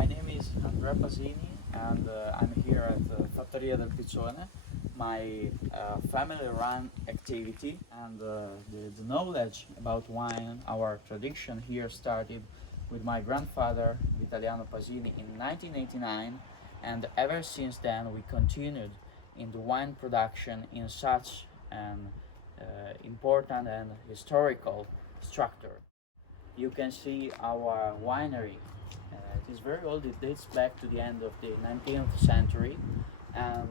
my name is Andrea Pasini and I'm here at Fattoria del Piccione, my family-run activity, and the knowledge about wine, our tradition here started with my grandfather Vitaliano Pasini in 1989, and ever since then we continued in the wine production in such an important and historical structure. You can see our winery. It is very old, it dates back to the end of the 19th century, and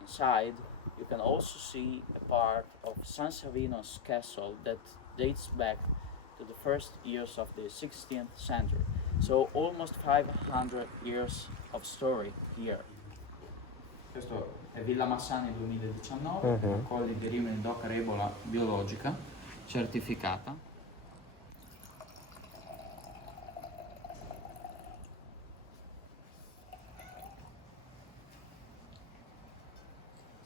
inside you can also see a part of San Savino's castle that dates back to the first years of the 16th century. So almost 500 years of story here. Questo è Villa Massani 2019, raccoglie di Rimini DOC Rebola biologica certificata.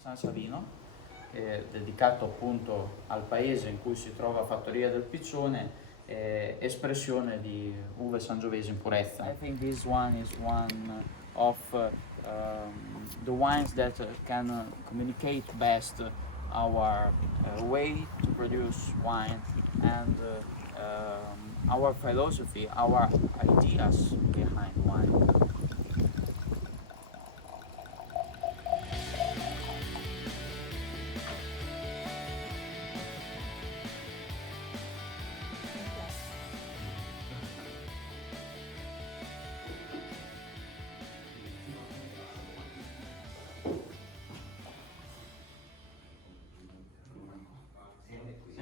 San Savino, è dedicato appunto al paese in cui si trova Fattoria del Piccione, espressione di uve sangiovese in purezza. I think this one is one of the wines that can communicate best our way to produce wine and our philosophy, our ideas behind wine.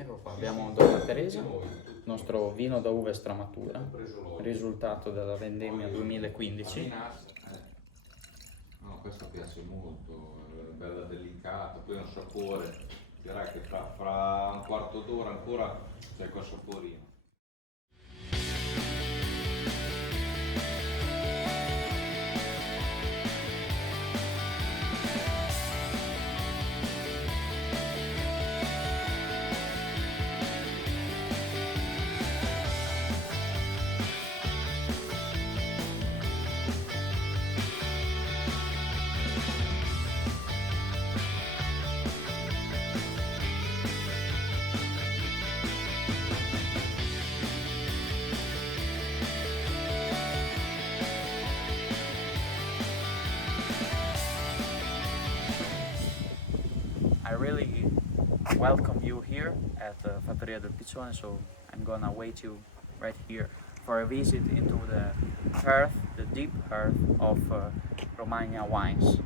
Ecco qua, abbiamo Donna Teresa, il nostro vino da uva stramatura, risultato della vendemmia 2015. No, questo piace molto, è bella delicata, poi ha un sapore, direi che fra un quarto d'ora ancora c'è quel saporino. I really welcome you here at Fattoria del Piccione, so I'm gonna wait you right here for a visit into the hearth, the deep hearth of Romagna wines.